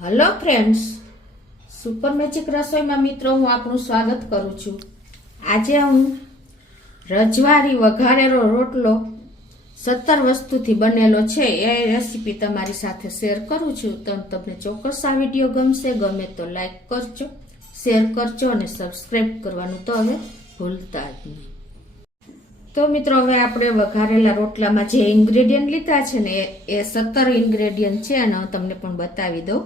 Hello friends, super magic રસોઈમાં મિત્રો હું આપનું સ્વાગત કરું છું। આજે હું રજવારી વઘારેલો રોટલો 17 વસ્તુથી બનેલો છે એ રેસીપી તમારી સાથે શેર કરું છું। તો તમને ચોક્કસ આ વિડીયો ગમે તો લાઈક કરજો, શેર કરજો અને સબસ્ક્રાઈબ કરવાનું તો હવે ભૂલતા જ નહીં। તો મિત્રો હવે આપણે વઘારેલા રોટલામાં જે ઇન્ગ્રેડિયન્ટ લીધા છે ને એ 17 ઇન્ગ્રેડિયન્ટ છે અને હું તમને પણ બતાવી દઉં।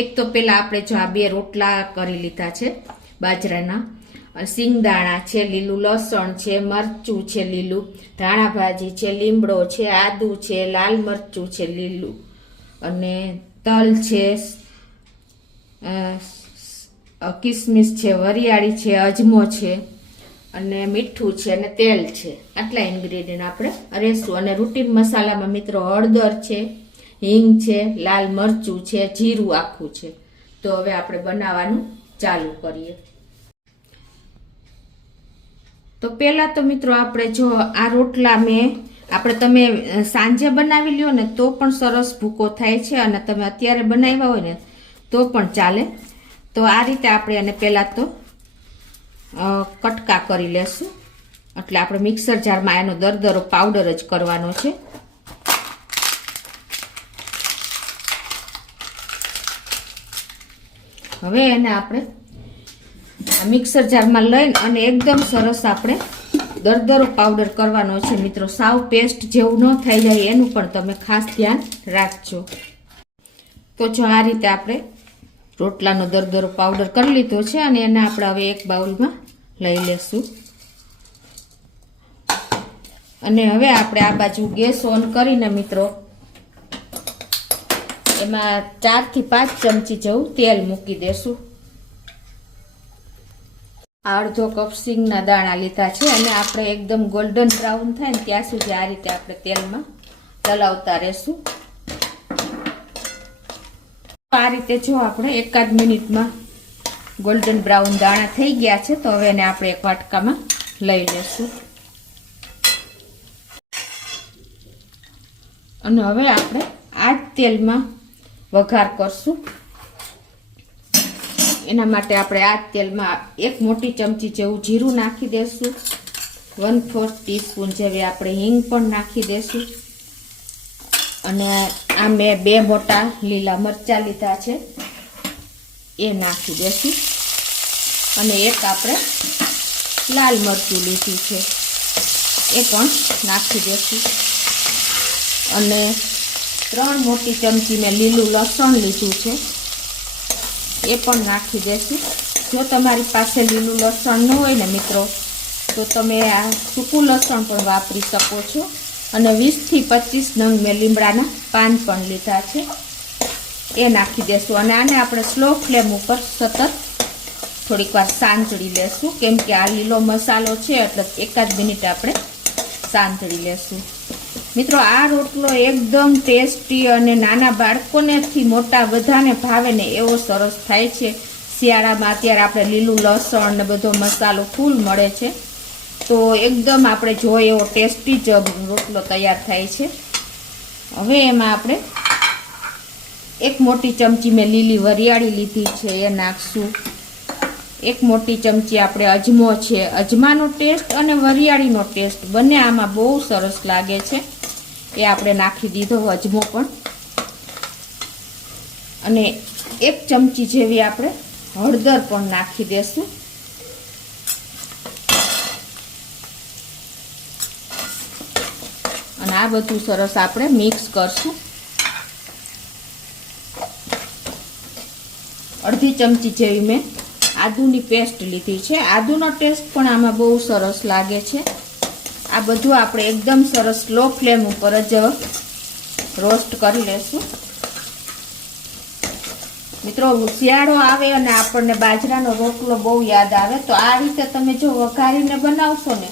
એક તો પેલા આપણે જો આ 2 રોટલા કરી લીધા છે બાજરાના, સિંગદાણા છે, લીલું લસણ છે, મરચું છે લીલું, ધાણા ભાજી છે, લીમડો છે, આદુ છે, લાલ મરચું છે લીલું, અને તલ છે, કિસમિસ છે, વરિયાળી છે, અજમો છે અને મીઠું છે અને તેલ છે। આટલા ઇન્ગ્રેડિયન્ટ આપણે રેશું। અને રૂટીન મસાલામાં મિત્રો હળદર છે, હિંગ છે, લાલ મરચું છે, જીરું આખું છે। તો હવે આપણે બનાવવાનું ચાલુ કરીએ। તો પહેલા તો મિત્રો આપણે જો આ રોટલા તમે સાંજે બનાવી લ્યો ને તો પણ સરસ ભૂકો થાય છે, અને તમે અત્યારે બનાવ્યા હોય ને તો પણ ચાલે। તો આ રીતે આપણે એને પહેલા તો કટકા કરી લેશું, એટલે આપણે મિક્સર જારમાં એનો દરદરો પાવડર જ કરવાનો છે। હવે એને આપણે મિક્સર જારમાં લઈને અને એકદમ સરસ આપણે દરદરો પાવડર કરવાનો છે મિત્રો। સાવ પેસ્ટ જેવું ન થઈ જાય એનું પણ તમે ખાસ ધ્યાન રાખજો। તો જો આ રીતે આપણે રોટલાનો દરદરો પાવડર કરી લીધો છે અને એને આપણે હવે એક બાઉલમાં લઈ લેશું। અને હવે આપણે આ બાજુ ગેસ ઓન કરીને મિત્રો એમાં 4 થી 5 ચમચી જેવું તેલ મૂકી દેશું। અડધો કપ સિંગના દાણા લીધા છે અને આપણે એકદમ ગોલ્ડન બ્રાઉન થાય ને ત્યાં સુધી આ રીતે આપણે તેલમાં ચલાવતા રહેશું। આ રીતે જો આપણે 1 મિનિટમાં ગોલ્ડન બ્રાઉન દાણા થઈ ગયા છે તો હવે એને આપણે એક વાટકામાં લઈ લેશું। અને હવે આપણે આ જ તેલમાં વઘાર કરશું। એના માટે આપણે આ તેલમાં 1 મોટી ચમચી જેવું જીરું નાખી દેશું, 1/4 ટીસ્પૂન જેવી આપણે હિંગ પણ નાખી દેશું, અને આ મેં 2 મોટા લીલા મરચાં લીધા છે એ નાખી દેશું, અને એક આપણે લાલ મરચું લીધું છે એ પણ નાખી દેશું, અને 3 મોટી ચમચી મેં લીલું લસણ લીધું છે એ પણ નાખી દેશું। જો તમારી પાસે લીલું લસણ ન હોય ને મિત્રો તો તમે આ સૂકું લસણ પણ વાપરી શકો છો। અને 20 થી 25 નંગ મેં લીમડાના પાન પણ લીધા છે એ નાખી દેશું, અને આને આપણે સ્લો ફ્લેમ ઉપર સતત થોડીક વાર સાંતળી લેશું, કેમ કે આ લીલો મસાલો છે એટલે 1 મિનિટ આપણે સાંતળી લેશું। મિત્રો આ રોટલો એકદમ ટેસ્ટી અને નાના બાળકોનેથી મોટા બધાને ભાવે ને એવો સરસ થાય છે। શિયાળામાં અત્યારે આપણે લીલું લસણ ને બધો મસાલો ફૂલ મળે છે તો એકદમ આપણે જોઈએ એવો ટેસ્ટી જ રોટલો તૈયાર થાય છે। હવે એમાં આપણે 1 મોટી ચમચી મેં લીલી વરિયાળી લીધી છે એ નાખશું, 1 મોટી ચમચી આપણે અજમો છે, અજમાનો ટેસ્ટ અને વરિયાળીનો ટેસ્ટ બંને આમાં બહુ સરસ લાગે છે એ આપણે નાખી દીધો અજમો પણ, અને 1 ચમચી જેવી આપણે હળદર પણ નાખી દેશું, અને આ બધું સરસ આપણે મિક્સ કરશું। અડધી ચમચી જેવી મેં આદુની પેસ્ટ લીધી છે, આદુનો ટેસ્ટ પણ આમાં બહુ સરસ લાગે છે। આ બધું આપણે એકદમ સરસ સ્લો ફ્લેમ ઉપર જ રોસ્ટ કરી લેશું। મિત્રો શિયાળો આવે અને આપણને બાજરાનો રોટલો બહુ યાદ આવે, તો આ રીતે તમે જો વઘારીને બનાવશો ને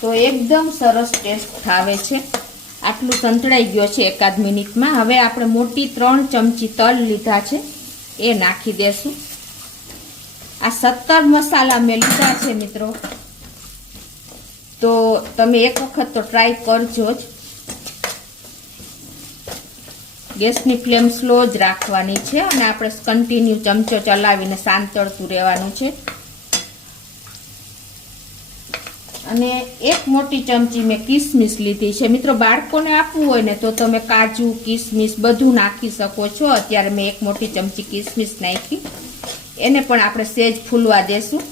તો એકદમ સરસ ટેસ્ટ આવે છે। આટલું સંતળાઈ ગયો છે 1 મિનિટમાં। હવે આપણે મોટી 3 ચમચી તલ લીધા છે એ નાખી દેશું। આ 17 મસાલા મેં લીધા છે મિત્રો, તો તમે એક વખત તો ટ્રાય કરજો જ। ગેસની ફ્લેમ સ્લો જ રાખવાની છે અને આપણે કન્ટિન્યુ ચમચો ચલાવીને સાંતળતું રહેવાનું છે. અને એક મોટી ચમચી મેં કિસમિસ લીધી છે. મિત્રો બાળકોને આપવું હોય ને તો તમે કાજુ કિસમિસ બધું નાખી શકો છો. અત્યારે મેં એક મોટી ચમચી કિસમિસ નાખી. એને પણ આપણે સેજ ફૂલવા દેશું.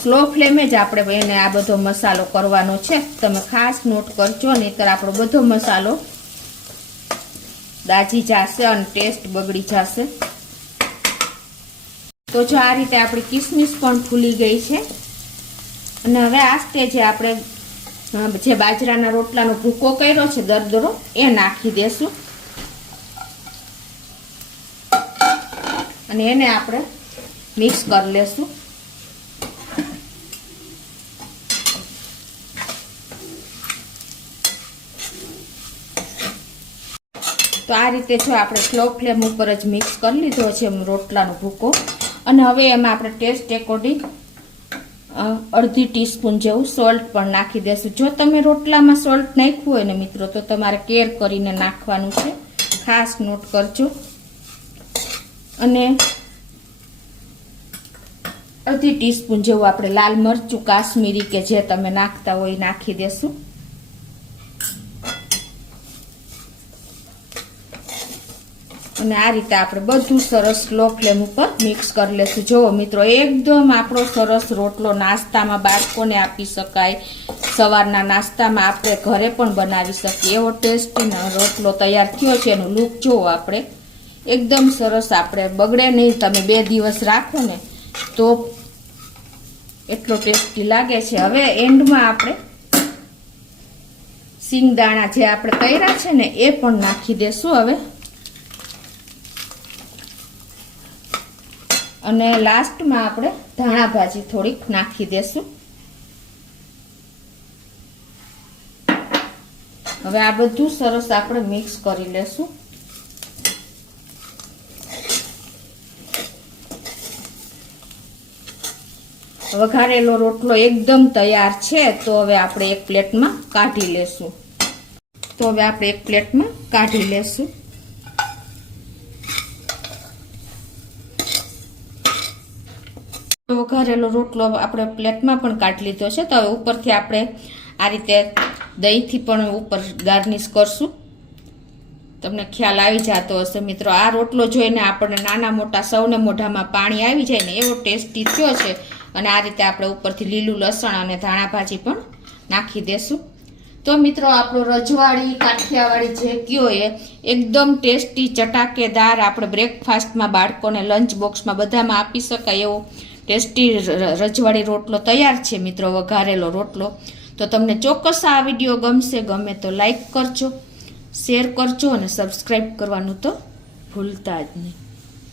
સ્લો ફ્લેમે જ આપણે એને આ બધો મસાલો કરવાનો છે. તમે ખાસ નોટ કરજો, નહીંતર આપણો બધો મસાલો દાજી જશે અને ટેસ્ટ બગડી જશે. તો જો આ રીતે આપણી કિસમિસ પણ ફૂલી ગઈ છે. અને હવે આ સ્ટેજે આપણે જે બાજરાના રોટલાનો ભૂકો કર્યો છે દરદરો એ નાખી દેશું અને એને આપણે મિક્સ કરી લેશું. તો આ રીતે જો આપણે સ્લો ફ્લેમ ઉપર જ મિક્સ કરી લીધો છે રોટલાનો ભૂકો. અને હવે એમાં આપણે ટેસ્ટ એકોર્ડિંગ અડધી ટીસ્પૂન જેવું સોલ્ટ પણ નાખી દેશું. જો તમે રોટલામાં સોલ્ટ નાખ્યું હોય ને મિત્રો તો તમારે કેર કરીને નાખવાનું છે, ખાસ નોટ કરજો. અને અડધી ટીસ્પૂન જેવું આપણે લાલ મરચું કાશ્મીરી કે જે તમે નાખતા હોય નાખી દેશું. અને આ રીતે આપણે બધું સરસ સ્લો ફ્લેમ ઉપર મિક્સ કરી લેશું. જુઓ મિત્રો એકદમ આપણો સરસ રોટલો નાસ્તામાં બાળકોને આપી શકાય, સવારના નાસ્તામાં આપણે ઘરે પણ બનાવી શકીએ એવો ટેસ્ટી રોટલો તૈયાર થયો છે. એનું લુક જુઓ આપણે એકદમ સરસ, આપણે બગડે નહીં. તમે 2 દિવસ રાખો ને તો એટલો ટેસ્ટી લાગે છે. હવે એન્ડમાં આપણે સિંગદાણા જે આપણે કર્યા છે ને એ પણ નાખી દેશું હવે. અને લાસ્ટમાં આપણે ધાણા ભાજી થોડીક નાખી દેશું. હવે આ બધું સરસ આપણે મિક્સ કરી લેશું. વઘારેલો રોટલો એકદમ તૈયાર છે. તો હવે આપણે એક પ્લેટમાં કાઢી લેશું. વઘારેલો રોટલો આપણે પ્લેટમાં પણ કાઢી લીધો છે. તો હવે ઉપરથી આપણે આ રીતે દહીંથી પણ ઉપર ગાર્નિશ કરશું. તમને ખ્યાલ આવી જતો હશે મિત્રો. આ રોટલો જોઈને આપણને નાના મોટા સૌને મોઢામાં પાણી આવી જાય ને એવો ટેસ્ટી થયો છે. અને આ રીતે આપણે ઉપરથી લીલું લસણ અને ધાણા ભાજી પણ નાખી દેશું. તો મિત્રો આપણો રજવાડી કાઠિયાવાડી જે કયો એ એકદમ ટેસ્ટી ચટાકેદાર આપણે બ્રેકફાસ્ટમાં બાળકોને લંચ બોક્સમાં બધામાં આપી શકાય એવો ટેસ્ટી રજવાડી રોટલો તૈયાર છે મિત્રો, વઘારેલો રોટલો. તો તમને ચોક્કસ આ વિડીયો ગમશે. ગમે તો લાઈક કરજો, શેર કરજો અને સબસ્ક્રાઈબ કરવાનું તો ભૂલતા જ નહીં.